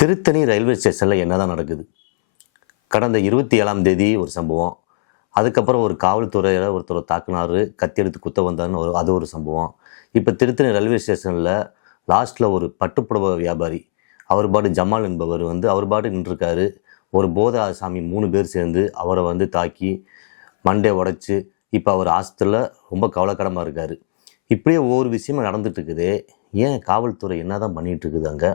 Tiruttani railway ஸ்டேஷனில் என்ன தான் நடக்குது? கடந்த 27ஆம் தேதி ஒரு சம்பவம். அதுக்கப்புறம் ஒரு காவல்துறையில் ஒருத்தர் தாக்குனாரு, கத்தி எடுத்து குத்த வந்தாருன்னு அது ஒரு சம்பவம். இப்போ திருத்தணி ரயில்வே ஸ்டேஷனில் லாஸ்ட்டில் ஒரு பட்டுப்புடவை வியாபாரி, அவர் பாட்டு ஜமால் என்பவர் அவர் பாட்டு நின்றுருக்காரு. ஒரு போதை ஆசாமி 3 பேர் சேர்ந்து அவரை தாக்கி மண்டையை உடைச்சி இப்போ அவர் ஆஸ்பத்திரியில் ரொம்ப கவலைக்கிடமாக இருக்கார். இப்படியே ஒவ்வொரு விஷயமும் நடந்துட்டு இருக்குதே, ஏன் காவல்துறை என்ன தான் பண்ணிகிட்டு இருக்குது அங்கே?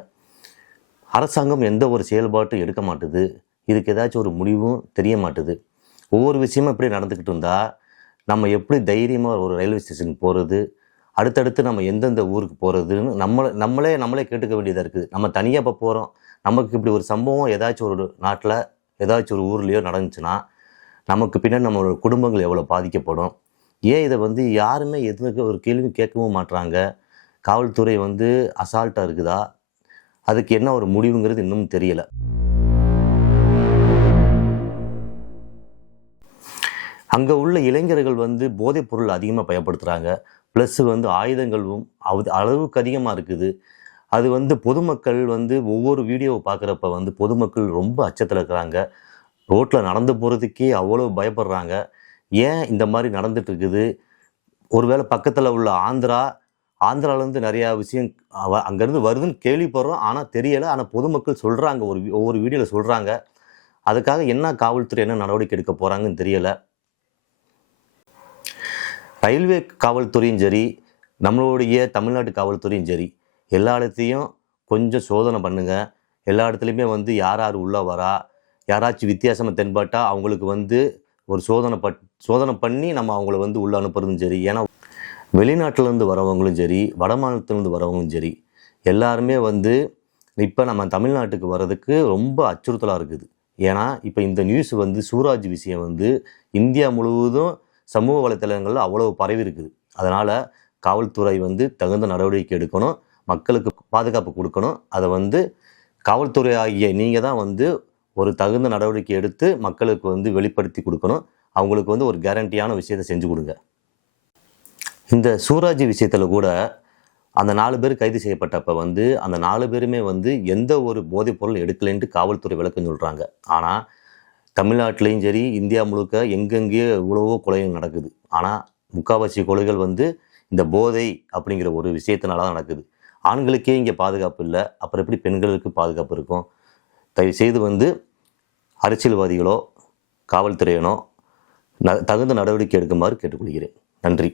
அரசாங்கம் எந்த ஒரு செயல்பாட்டும் எடுக்க மாட்டுது. இதுக்கு ஏதாச்சும் ஒரு முடிவும் தெரிய மாட்டுது. ஒவ்வொரு விஷயமும் இப்படி நடந்துக்கிட்டு இருந்தால் நம்ம எப்படி தைரியமாக ஒரு ரயில்வே ஸ்டேஷனுக்கு போகிறது, அடுத்தடுத்து நம்ம எந்தெந்த ஊருக்கு போகிறதுன்னு நம்மளே கேட்டுக்க வேண்டியதாக இருக்குது. நம்ம தனியாக இப்போ போகிறோம், நமக்கு இப்படி ஒரு சம்பவம் ஏதாச்சும் ஒரு நாட்டில் ஏதாச்சும் ஒரு ஊர்லேயோ நடந்துச்சுன்னா நமக்கு பின்னாடி நம்மளோட குடும்பங்கள் எவ்வளோ பாதிக்கப்படும்? ஏன் இதை யாருமே எதுக்கு ஒரு கேள்வி கேட்கவும் மாட்டுறாங்க? காவல்துறை அசால்ட்டாக இருக்குதா? அதுக்கு என்ன ஒரு முடிவுங்கிறது இன்னும் தெரியல. அங்கே உள்ள இளைஞர்கள் போதைப் பொருள் அதிகமாக பயன்படுத்துகிறாங்க. ப்ளஸ் ஆயுதங்களும் அளவுக்கு அதிகமாக இருக்குது. அது பொதுமக்கள் ஒவ்வொரு வீடியோவை பார்க்குறப்ப பொதுமக்கள் ரொம்ப அச்சத்தில் இருக்கிறாங்க. ரோட்டில் நடந்து போகிறதுக்கே அவ்வளோ பயப்படுறாங்க. ஏன் இந்த மாதிரி நடந்துட்டு இருக்குது? ஒருவேளை பக்கத்தில் உள்ள ஆந்திராவிலேருந்து நிறையா விஷயம் அங்கேருந்து வருதுன்னு கேள்விப்படுறோம். ஆனால் தெரியலை. ஆனால் பொதுமக்கள் சொல்கிறாங்க, ஒவ்வொரு வீடியோவில் சொல்கிறாங்க. அதுக்காக என்ன காவல்துறை என்ன நடவடிக்கை எடுக்க போகிறாங்கன்னு தெரியலை. ரயில்வே காவல்துறையும் சரி, நம்மளுடைய தமிழ்நாட்டு காவல்துறையும் சரி, எல்லா இடத்தையும் கொஞ்சம் சோதனை பண்ணுங்கள். எல்லா இடத்துலையுமே யார் யார் உள்ளே வரா, யாராச்சும் வித்தியாசமாக தென்பட்டால் அவங்களுக்கு ஒரு சோதனை பண்ணி நம்ம அவங்கள உள்ளே அனுப்புறதும் சரி. ஏன்னா வெளிநாட்டிலேருந்து வரவங்களும் சரி, வட மாநிலத்திலேருந்து வரவங்களும் சரி, எல்லாருமே இப்போ நம்ம தமிழ்நாட்டுக்கு வர்றதுக்கு ரொம்ப அச்சுறுத்தலாக இருக்குது. ஏன்னா இப்போ இந்த நியூஸ் சூராஜ் விஷயம் இந்தியா முழுவதும் சமூக வலைத்தளங்களில் அவ்வளோ பரவி இருக்குது. அதனால் காவல்துறை தகுந்த நடவடிக்கை எடுக்கணும், மக்களுக்கு பாதுகாப்பு கொடுக்கணும். அதை காவல்துறை ஆகிய நீங்கள் தான் ஒரு தகுந்த நடவடிக்கை எடுத்து மக்களுக்கு வெளிப்படுத்தி கொடுக்கணும். அவங்களுக்கு ஒரு கேரண்டியான விஷயத்தை செஞ்சு கொடுங்க. இந்த சூராஜ் விஷயத்தில் கூட அந்த 4 பேர் கைது செய்யப்பட்டப்போ அந்த 4 பேருமே எந்த ஒரு போதைப் பொருள் எடுக்கலைன்ட்டு காவல்துறை விளக்கம் சொல்கிறாங்க. ஆனால் தமிழ்நாட்டிலையும் சரி, இந்தியா முழுக்க எங்கெங்கேயோ எவ்வளவோ கொலைகள் நடக்குது. ஆனால் முக்கால்வாசி கொலைகள் இந்த போதை அப்படிங்கிற ஒரு விஷயத்தினால தான் நடக்குது. ஆண்களுக்கே இங்கே பாதுகாப்பு இல்லை, அப்புறம் எப்படி பெண்களுக்கு பாதுகாப்பு இருக்கும்? தயவுசெய்து அரசியல்வாதிகளோ காவல்துறையினோ தகுந்த நடவடிக்கை எடுக்குமாறு கேட்டுக்கொள்கிறேன். நன்றி.